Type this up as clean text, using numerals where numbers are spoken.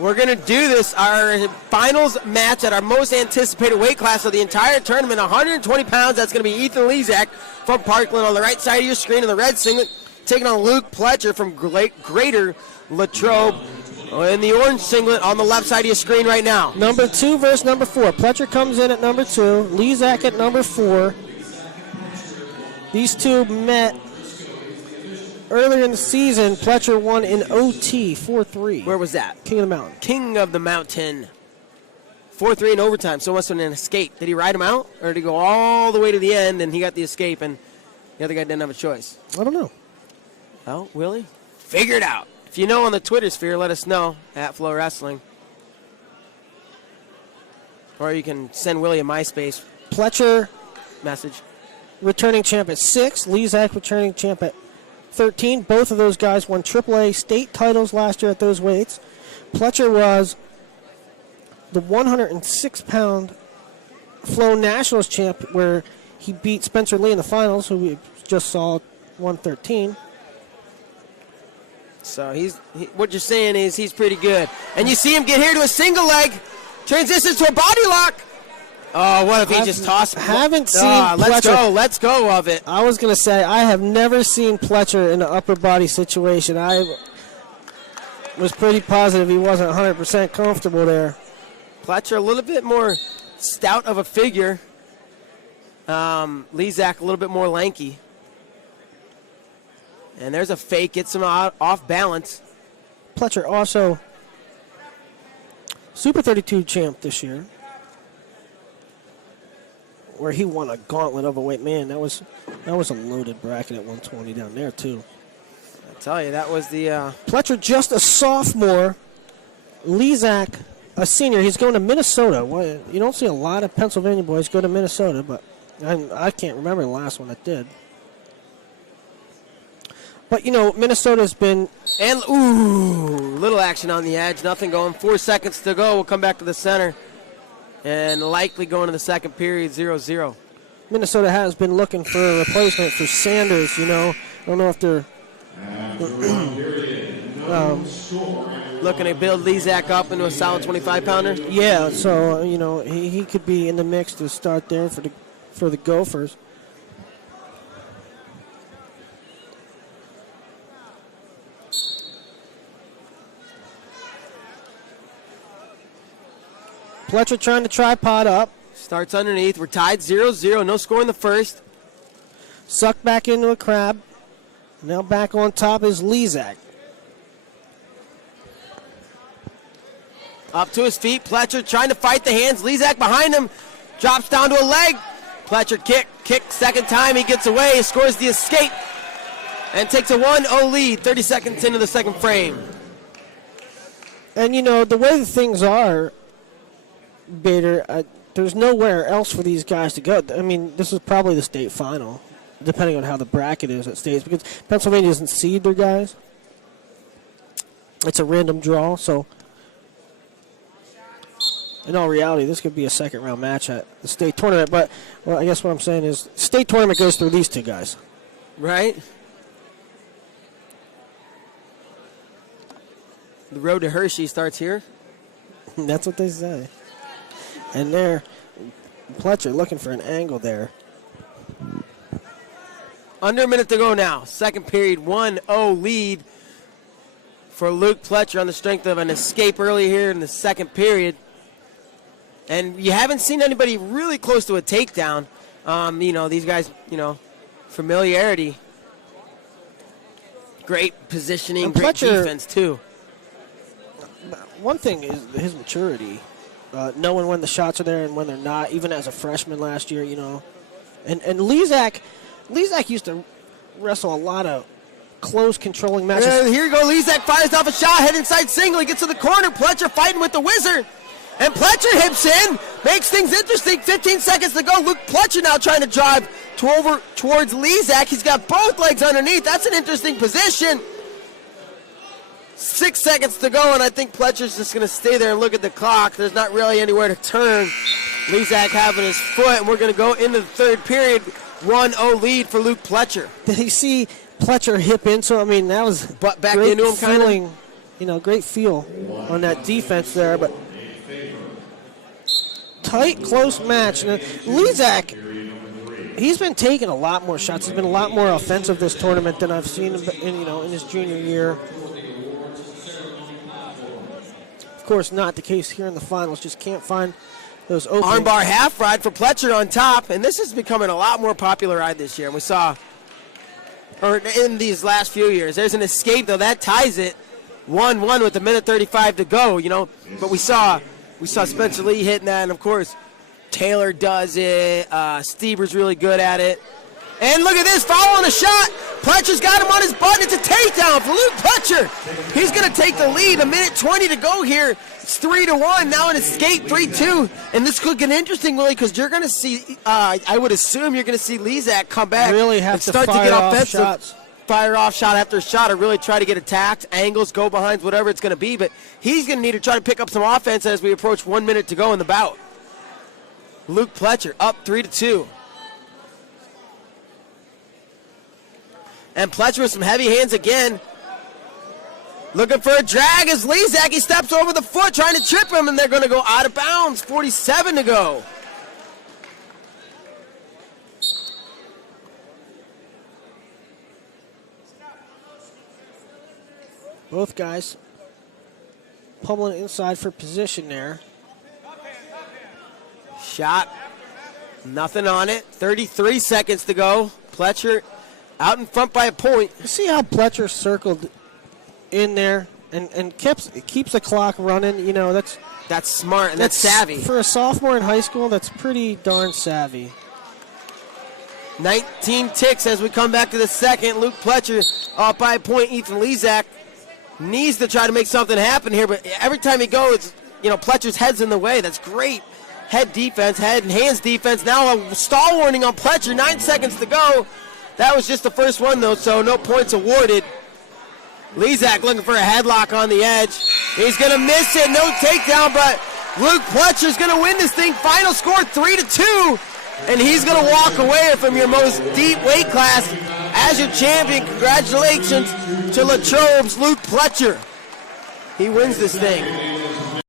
We're going to do this, our finals match at our most anticipated weight class of the entire tournament, 120 pounds. That's going to be Ethan Lizak from Parkland on the right side of your screen in the red singlet, taking on Luke Pletcher from Greater Latrobe in the orange singlet on the left side of your screen right now. Number 2 versus number 4. Pletcher comes in at number 2, Lizak at number 4. These two met earlier in the season. Pletcher won in OT 4-3. Where was that? King of the Mountain. King of the Mountain. 4-3 in overtime, so it must have been an escape. Did he ride him out, or did he go all the way to the end and he got the escape and the other guy didn't have a choice? I don't know. Oh, Willie? Figure it out. If you know on the Twitter sphere, let us know at FloWrestling. Or you can send Willie a MySpace Pletcher message. Returning champ at 6. Lizak returning champ at 13. Both of those guys won AAA state titles last year at those weights. Pletcher was the 106-pound Flow Nationals champ, where he beat Spencer Lee in the finals, who we just saw 113. So what you're saying is he's pretty good. And you see him get here to a single leg, transitions to a body lock. Oh, what if he just tossed him? Haven't seen Pletcher. Let's go of it. I was going to say, I have never seen Pletcher in an upper body situation. I was pretty positive he wasn't 100% comfortable there. Pletcher a little bit more stout of a figure. Lizak a little bit more lanky. And there's a fake, gets him off balance. Pletcher also Super 32 champ this year, where he won a gauntlet of a weight. Man, that was a loaded bracket at 120 down there too. I tell you, that was the Pletcher just a sophomore. Lizak a senior. He's going to Minnesota. Well, you don't see a lot of Pennsylvania boys go to Minnesota, but I can't remember the last one that did. But, you know, Minnesota's been... And, little action on the edge. Nothing going. 4 seconds to go. We'll come back to the center. And likely going to the second period, 0-0. Minnesota has been looking for a replacement for Sanders, you know. I don't know if they're... looking to build Lizak up into a solid 25-pounder? Yeah, so, you know, he could be in the mix to start there for the Gophers. Pletcher trying to tripod up. Starts underneath. We're tied 0-0. No score in the first. Sucked back into a crab. Now back on top is Lizak. Up to his feet. Pletcher trying to fight the hands. Lizak behind him. Drops down to a leg. Pletcher kick. Second time he gets away. Scores the escape. And takes a 1-0 lead. 30 seconds into the second frame. And, you know, the way the things are, Bader, there's nowhere else for these guys to go. I mean, this is probably the state final, depending on how the bracket is at states, because Pennsylvania doesn't seed their guys. It's a random draw, so in all reality, this could be a second-round match at the state tournament. But, well, I guess what I'm saying is state tournament goes through these two guys. Right. The road to Hershey starts here. That's what they say. And there, Pletcher looking for an angle there. Under a minute to go now. Second period, 1-0 lead for Luke Pletcher on the strength of an escape early here in the second period. And you haven't seen anybody really close to a takedown. You know, these guys, you know, familiarity. Great positioning, and great Pletcher, defense, too. One thing is his maturity. Knowing when the shots are there and when they're not, even as a freshman last year, you know. And Lizak used to wrestle a lot of close controlling matches. Here you go. Lizak fires off a shot, head inside single. He gets to the corner. Pletcher fighting with the Wizard. And Pletcher hips in, makes things interesting. 15 seconds to go. Luke Pletcher now trying to drive towards Lizak. He's got both legs underneath. That's an interesting position. 6 seconds to go, and I think Pletcher's just going to stay there and look at the clock. There's not really anywhere to turn. Lizak having his foot, and we're going to go into the third period. 1-0 lead for Luke Pletcher. Did he see Pletcher hip in? So, I mean, that was back great into him, feeling great feel on that defense there, but tight, close match. And Lizak, he's been taking a lot more shots. He's been a lot more offensive this tournament than I've seen in his junior year. Of course, not the case here in the finals. Just can't find those openings. Armbar half ride for Pletcher on top, and this is becoming a lot more popular ride this year. And we saw, or in these last few years, there's an escape though that ties it 1-1 with a minute 35 to go. But we saw Spencer Lee hitting that, and of course Taylor does it. Stieber's really good at it. And look at this, following a shot. Pletcher's got him on his butt. It's a takedown for Luke Pletcher. He's going to take the lead. A minute 20 to go here. It's 3-1. Now an escape, 3-2. And this could get interesting, Willie, because you're going to see, I would assume you're going to see Lizak come back really have and to start to fire get off offensive. Shots. Fire off shot after shot or really try to get attacked, angles, go behinds, whatever it's going to be. But he's going to need to try to pick up some offense as we approach 1 minute to go in the bout. Luke Pletcher up 3-2. And Pletcher with some heavy hands again. Looking for a drag as Lizak, he steps over the foot trying to trip him, and they're going to go out of bounds. 47 to go. Both guys pummeling inside for position there. Shot. Nothing on it. 33 seconds to go. Pletcher out in front by a point. You see how Pletcher circled in there and keeps the clock running. That's smart and that's savvy. For a sophomore in high school, that's pretty darn savvy. 19 ticks as we come back to the second. Luke Pletcher up by a point. Ethan Lizak needs to try to make something happen here, but every time he goes, Pletcher's head's in the way. That's great. Head defense, head and hands defense. Now a stall warning on Pletcher. 9 seconds to go. That was just the first one, though, so no points awarded. Lizak looking for a headlock on the edge. He's going to miss it. No takedown, but Luke Pletcher's going to win this thing. Final score 3-2, and he's going to walk away from your most deep weight class as your champion. Congratulations to Latrobe's Luke Pletcher. He wins this thing.